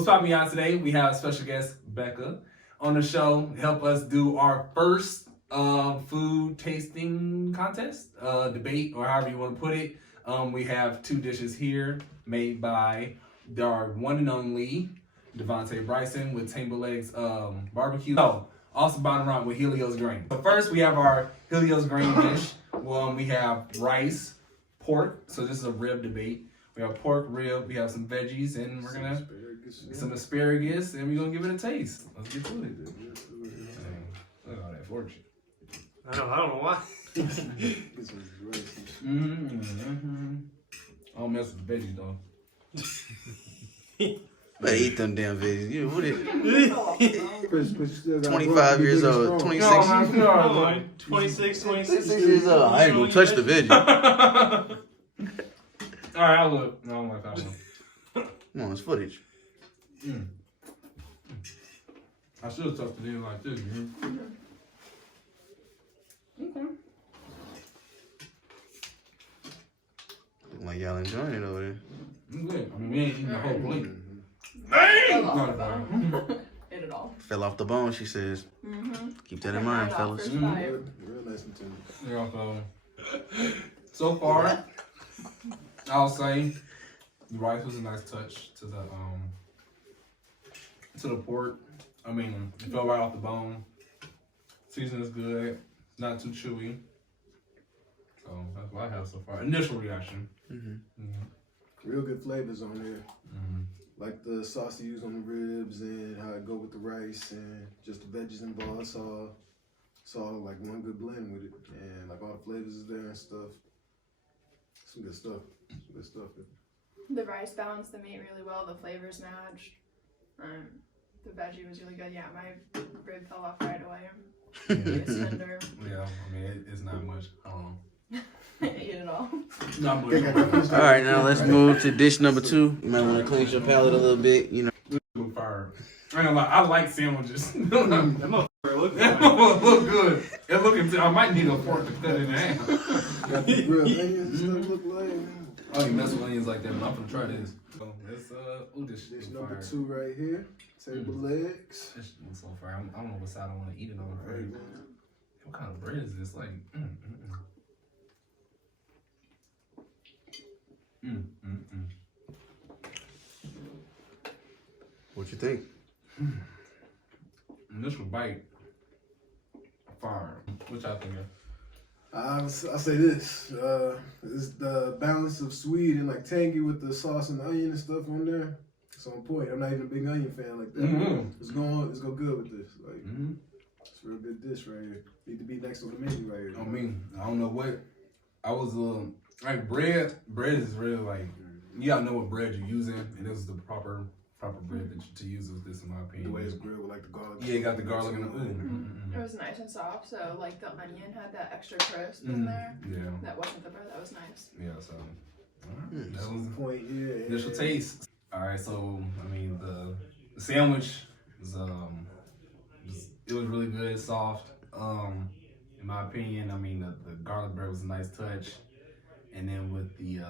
What's popping out today? We have special guest Becca on the show to help us do our first food tasting contest, debate, or however you want to put it. We have 2 dishes here made by our one and only Devontae Bryson with Table Legs barbecue. So, also bottom right with Helios grain. But first, we have our Helios grain dish. We have rice, pork. So this is a rib debate. We have pork, rib. We have some veggies, and we're gonna get some asparagus, and we're gonna give it a taste. Let's get to it. Look at all that fork shit. I don't know why. I don't mess with the veggies though. Better eat them damn veggies. You what it? 25 years old, 26. No, 26 years old. I ain't gonna touch the veggie. All right, I'll look. No, I don't like that one. Come on, it's footage. I should have tucked it in like this, man. Okay. Look like y'all enjoying it over there. I'm good. I mean, we ain't eating the whole plate. Ate it all. Fell off the bone, she says. Keep that in mind, fellas. Real nice so far, I'll say the rice was a nice touch to the pork. I mean, it fell right off the bone. Season is good. Not too chewy. So that's what I have so far. Initial reaction. Real good flavors on there. Like the sauce you use on the ribs and how it go with the rice and just the veggies involved. Saw like one good blend with it, and like all the flavors is there and stuff. Some good stuff. The rice balanced the meat really well. The flavors matched. The veggie was really good. Yeah, my rib fell off right away. It's tender. Yeah, I mean it's not much. I don't know. I ate it all. Not much. All right, now let's move to dish number 2. You might want to cleanse your palate a little bit, you know. Fire. I ain't gonna lie, I like sandwiches. That motherfucker look That motherfucker look good. It looking. I might need a fork to cut it in half. Got the grilled onions and stuff look like. I ain't mess with onions like that, but I'm gonna try this. So it's Dish number 2 right here. Table legs. This looks so fire. I don't know what side I want to eat it on. Right. What kind of bread is this? Like, What you think? Initial bite, fire. Which I think of. I'll say this. It's the balance of sweet and like tangy with the sauce and the onion and stuff on there. It's on point. I'm not even a big onion fan like that. It's go good with this. Like it's a real good dish right here. Need to be next on the menu right here. I mean, I don't know what. I was like bread. Bread is really like you gotta know what bread you're using, and this is the proper bread to use with this, in my opinion. The way it's grilled with like the garlic. Yeah, you got the garlic and the It was nice and soft, so like the onion had that extra crisp in there. Yeah. That wasn't the bread. That was nice. Yeah. So that was the point. Yeah. initial taste. All right. So I mean the sandwich was it was really good, soft. In my opinion, I mean the garlic bread was a nice touch, and then with the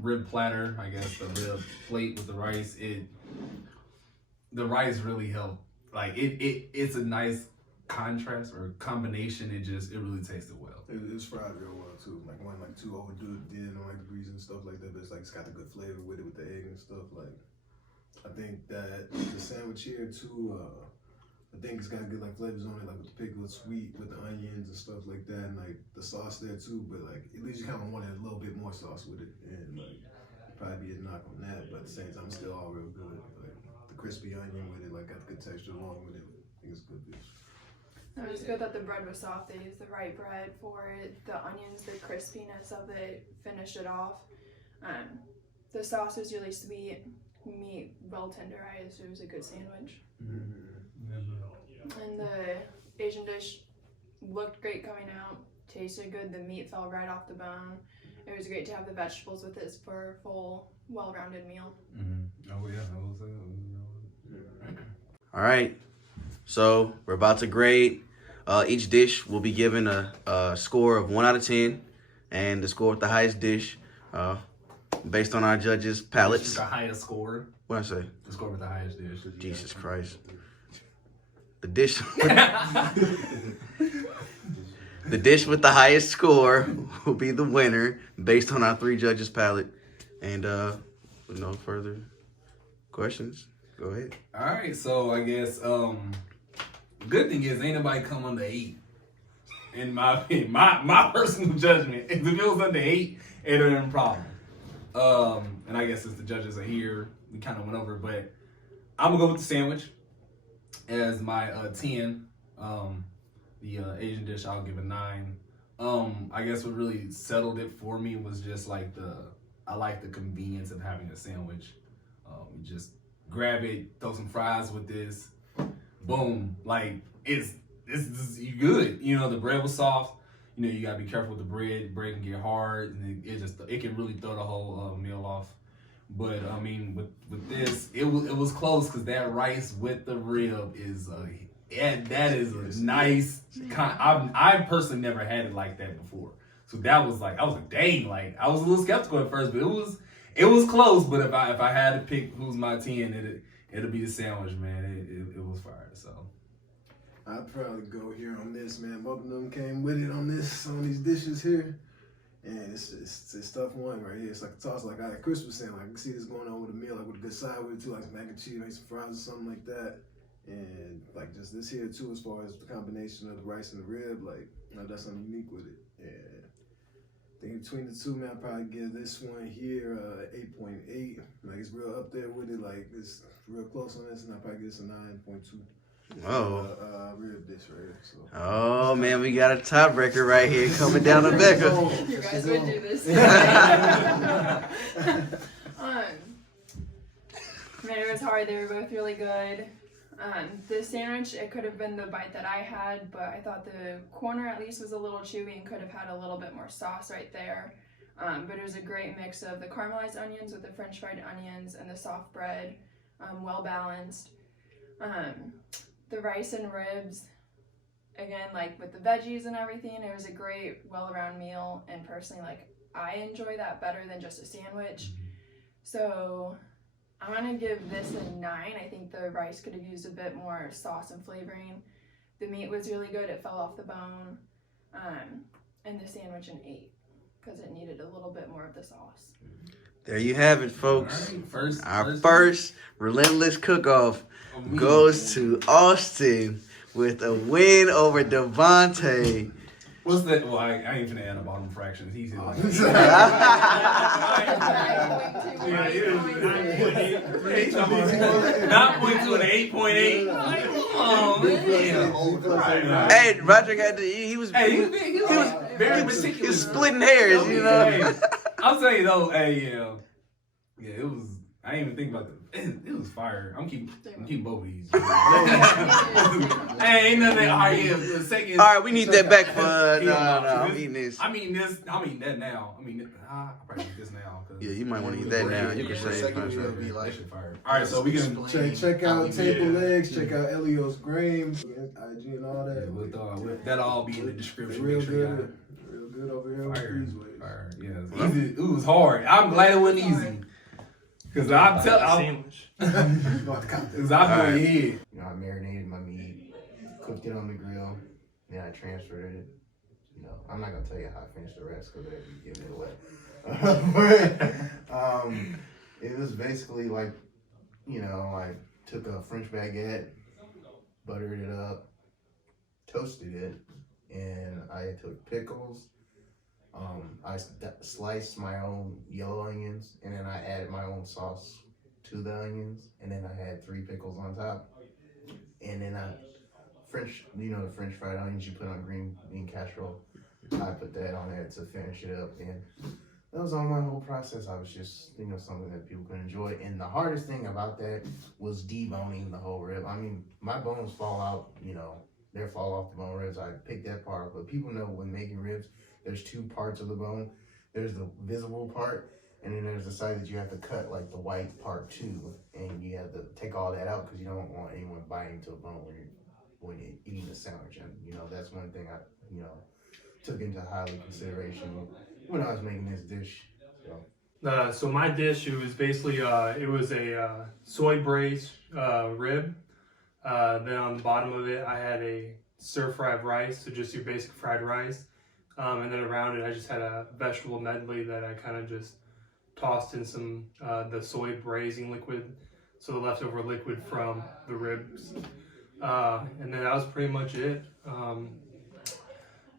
rib platter, I guess the rib plate with the rice, the rice really helped. Like it's a nice contrast or combination. It really tasted well. It's fried real well too. Like one like too overdue did on like the grease and stuff like that, but it's like it's got the good flavor with it with the egg and stuff. Like I think that the sandwich here too. I think it's got good like flavors on it, like with the pickled sweet, with the onions and stuff like that, and like the sauce there too. But like at least you kind of wanted a little bit more sauce with it, and like probably be a knock on that. But at the same time, it's still all real good. Like the crispy onion with it, like got good texture along with it. I think it's a good dish. It was good that the bread was soft. They used the right bread for it. The onions, the crispiness of it finished it off. The sauce was really sweet, meat well tenderized. So it was a good sandwich. And the Asian dish looked great coming out, tasted good, the meat fell right off the bone. It was great to have the vegetables with this for a full, well-rounded meal. Oh yeah, I will say that. All right, so we're about to grade. Each dish will be given a score of 1 out of 10, and the score with the highest dish based on our judges' Which is palates. the highest score. What I say? The score with the highest dish. Jesus Christ. The dish. The dish with the highest score will be the winner based on our 3 judges' palate. And with no further questions, go ahead. All right, so I guess good thing is ain't nobody come under 8. In my opinion, my personal judgment, if it was under 8, it would have been a problem. And I guess since the judges are here, we kind of went over it, but I'm gonna go with the sandwich as my 10. The Asian dish, I'll give a 9. I guess what really settled it for me was just like I like the convenience of having a sandwich. You just grab it, throw some fries with this, boom, like it's you good. You know, the bread was soft. You know, you gotta be careful with the bread. The bread can get hard, and it can really throw the whole meal off. But I mean, with this, it was close because that rice with the rib is that is a nice kind. I've personally never had it like that before. So that was like, I was like, dang, like I was a little skeptical at first, but it was close. But if I had to pick who's my 10, it'll be the sandwich, man. It was fire. So I'd probably go here on this, man. Both of them came with it on these dishes here. And it's tough one right here. It's like a toss, like Chris was saying. Like, I can see this going on with a meal, like with a good side with it too, like some mac and cheese, maybe some fries or something like that. And like just this here too, as far as the combination of the rice and the rib, like that's something unique with it. Yeah. I think between the two, man, I'd probably give this one here 8.8. Like it's real up there with it. Like it's real close on this, and I'd probably give this a 9.2. Oh. Rib dish right here. So. Oh man, we got a tiebreaker right here coming down to Becca. You guys would do this. Man, it was hard. They were both really good. The sandwich, it could have been the bite that I had, but I thought the corner at least was a little chewy and could have had a little bit more sauce right there. But it was a great mix of the caramelized onions with the French fried onions and the soft bread, well balanced. The rice and ribs, again, like with the veggies and everything, it was a great, well-rounded meal. And personally, like I enjoy that better than just a sandwich. So I'm gonna give this a 9. I think the rice could have used a bit more sauce and flavoring. The meat was really good; it fell off the bone. And the sandwich an 8 because it needed a little bit more of the sauce. There you have it, folks. Right, Our first relentless cook-off goes to Austin with a win over Devontae. What's that? Well, I ain't finna add a bottom fraction. He's like, not 9.2 and 8.8. Hey, Roderick had to. He was He was very he meticulous. was splitting hairs, you know. Hey, I'll tell you though, yeah, it was. I didn't even think about that. It was fire. I'm keeping both of these. Hey, ain't nothing. All right, yeah. The second. All right, we need that back for. No, I'm eating this. I mean this. I mean that now. I'll probably eat this now. Yeah, you might want to eat that now. You can Yeah, say second meal it. be like, fire. All right, so we can. Check out Table Legs, check out Helios Grams, IG and all that. With that'll all be in the description. Real Make sure you got good. Real good over here. Fire. These ways. Fire. Yeah, it was hard. I'm glad it wasn't easy. Cause I'm Sandwich. Cause I'm going ahead. You know, I marinated my meat, cooked it on the grill, then I transferred it. You know, I'm not gonna tell you how I finished the rest because that'd be giving it away. But it was basically like, you know, I took a French baguette, buttered it up, toasted it, and I took pickles. I sliced my own yellow onions, and then I added my own sauce to the onions, and then I had 3 pickles on top, and then the French fried onions you put on green bean casserole. I put that on there to finish it up, and that was all my whole process. I was just, something that people could enjoy, and the hardest thing about that was deboning the whole rib. I mean, my bones fall out, they fall off the bone ribs. I picked that part up, but people know when making ribs, there's 2 parts of the bone. There's the visible part, and then there's the side that you have to cut, like the white part too. And you have to take all that out because you don't want anyone biting to a bone when you're eating a sandwich. And that's one thing I took into highly consideration when I was making this dish. So So my dish, it was basically it was a soy braised rib. Then on the bottom of it, I had a stir fried rice, so just your basic fried rice. And then around it, I just had a vegetable medley that I kind of just tossed in some the soy braising liquid, so the leftover liquid from the ribs. And then that was pretty much it.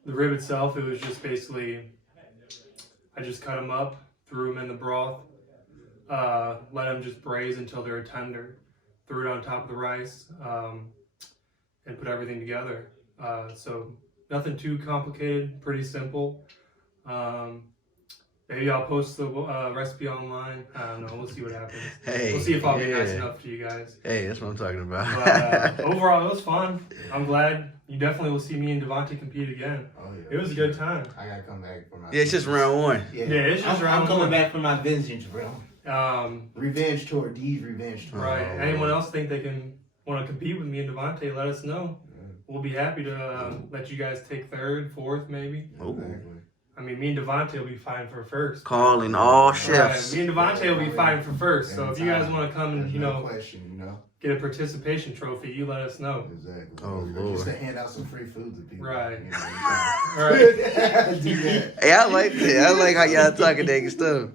The rib itself, it was just basically, I just cut them up, threw them in the broth, let them just braise until they were tender, threw it on top of the rice, and put everything together. So nothing too complicated, pretty simple. Maybe I'll post the recipe online. I don't know. We'll see what happens. Hey, We'll see if I'll be nice yeah. enough to you guys. Hey, that's what I'm talking about. But overall, it was fun. I'm glad you definitely will see me and Devontae compete again. Oh, yeah. It was a good time. I gotta come back for my. Yeah, it's just round one. Yeah, it's just I'm round coming one. back for my vengeance, bro. Revenge tour, D's revenge tour. Right. Oh, Anyone else think they can want to compete with me and Devontae? Let us know. We'll be happy to let you guys take third, fourth, maybe. Ooh. Exactly. I mean, me and Devontae will be fine for first. Calling all Right, chefs. me and Devontae will be fine for first. So if you guys want to come and There's you no know question, you know. get a participation trophy, you let us know. Exactly. Oh, Just to Lord. hand out some free food to people. Right. You know, All right. do that. Hey, I like that. I like how y'all talking that stuff.